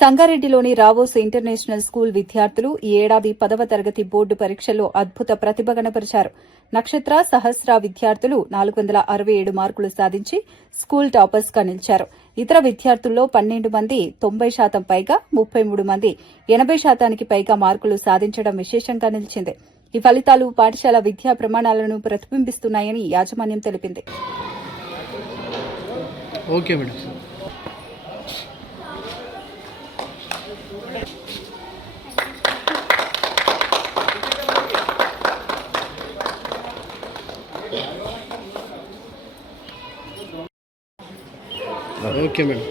సంగారెడ్డిలోని Rao's international school విద్యార్థులు ఈ ఏడాది 10వ తరగతి బోర్డు పరీక్షల్లో అద్భుత ప్రతిభ కనబరిచారు. నక్షత్ర, సహస్ర విద్యార్థులు 467 మార్కులు సాధించి స్కూల్ టాపర్స్గా నిలిచారు. ఇతర విద్యార్థుల్లో 12 మంది 90% పైగా, 33 మంది 80% పైగా మార్కులు సాధించడం విశేషంగా నిలిచింది. ఈ ఫలితాలు పాఠశాల విద్యా ప్రమాణాలను ప్రతిబింబిస్తున్నాయని యాజమాన్యం తెలిపింది. Okay madam. Okay madam.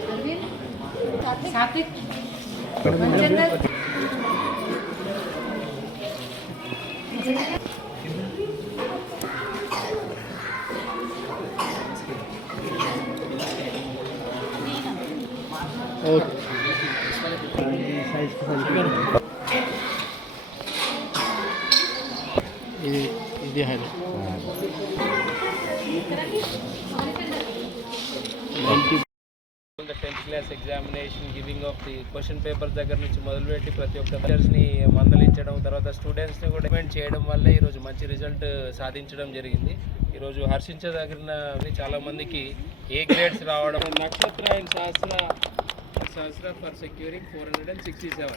ఇది highlight. The 10th class examination, giving of the question papers దగ్గర నుంచి మొదలుపెట్టి ప్రతి ఒక్క టీచర్స్ని మందలించడం, తర్వాత స్టూడెంట్స్ని కూడా డిపెండ్ చేయడం వల్ల ఈరోజు మంచి రిజల్ట్ సాధించడం జరిగింది. ఈరోజు హర్షించదగిన చాలా మందికి ఏ గ్రేడ్స్ రావడం. నక్షత్ర అండ్ సహస్ర for securing 467.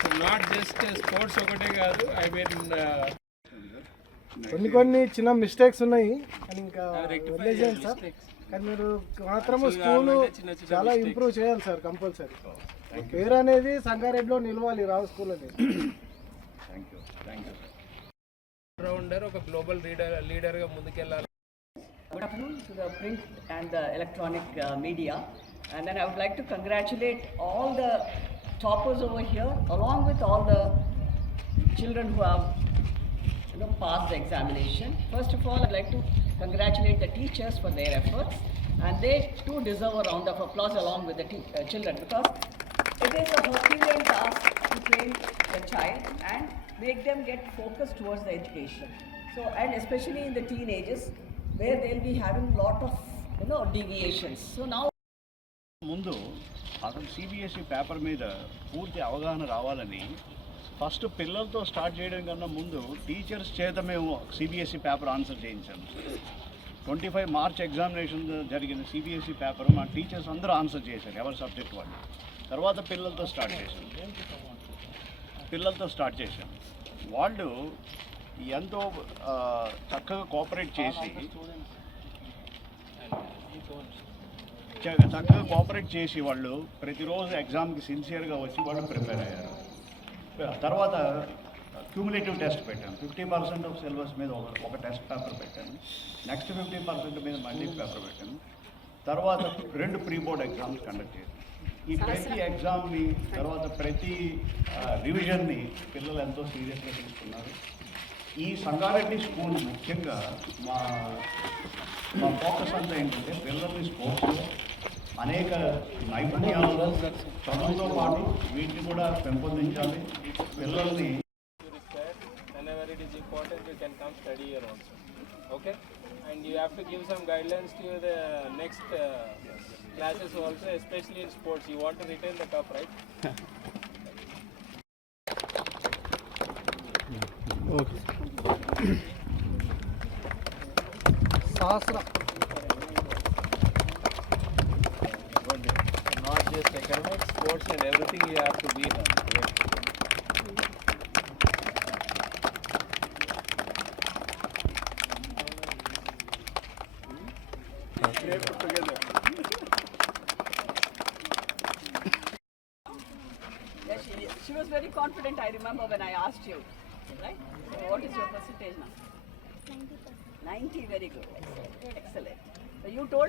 So not just sports ఒకటే కాదు, ఐ మీన్ కొన్ని చిన్న మిస్టేక్స్ ఉన్నాయి అని ఇంకా వదిలేసేయండి సార్. కానీ మీరు మాత్రము స్కూలు చాలా ఇంప్రూవ్ చేయాలి సార్, కంపల్సరీ. పేరు అనేది సంగారెడ్డిలో నిలవాలి, రావు స్కూల్ అనేది. రౌండర్ ఒక గ్లోబల్ లీడర్గా ముందుకెళ్ళాలి. Good afternoon to the print and the electronic media, and then I would like to congratulate all the toppers over here along with all the children who have passed the examination. First of all, I'd like to congratulate the teachers for their efforts, and they too deserve a round of applause along with the children, because it is a Herculean task to train the child and make them get focused towards the education. So, and especially in the teenagers where they'll be having a lot of deviations. So now ముందు అసలు CBSE paper మీద పూర్తి అవగాహన రావాలని ఫస్ట్ పిల్లలతో స్టార్ట్ చేయడం కన్నా ముందు టీచర్స్ చేత మేము సిబిఎస్ఈ పేపర్ ఆన్సర్ చేయించాము. 25 మార్చ్ ఎగ్జామినేషన్ జరిగిన సిబిఎస్ఈ పేపర్ మా టీచర్స్ అందరూ ఆన్సర్ చేశారు, ఎవరి సబ్జెక్ట్ వాళ్ళు. తర్వాత పిల్లలతో స్టార్ట్ చేశాం. వాళ్ళు ఎంతో చక్కగా కోఆపరేట్ చేసి వాళ్ళు ప్రతిరోజు ఎగ్జామ్కి సిన్సియర్గా వచ్చి వాళ్ళు ప్రిపేర్ అయ్యారు. తర్వాత క్యూములేటివ్ టెస్ట్ పెట్టాను. 50% ఆఫ్ సిలబస్ మీద ఒక టెస్ట్ పేపర్ పెట్టాను. నెక్స్ట్ 50% మీద మళ్ళీ పేపర్ పెట్టాను. తర్వాత 2 ప్రీ బోర్డ్ ఎగ్జామ్స్ కండక్ట్ చేశాను. ఈ ప్రతి ఎగ్జామ్ని తర్వాత ప్రతి రివిజన్ని పిల్లలు ఎంతో సీరియస్గా తీసుకున్నారు. ఈ సంగారెడ్డి స్కూల్ ముఖ్యంగా మా ఫోకస్ అంతా ఏంటంటే పిల్లల్ని స్పోర్ట్స్లో అనేక నైపుణ్యాలలో చదువుతో పాటు వీటిని కూడా పెంపొందించాలి. పిల్లల్ని whenever it is important you can come study here also, okay, and you have to give some guidelines to the next classes also, especially in sports. You want to retain the cup, right? Okay. Sahasra Not just academics, sports and everything you have to be here. yeah, she was very confident. I remember when I asked you, right? So what is your percentage now? 90%. 90, very good. Excellent. So you told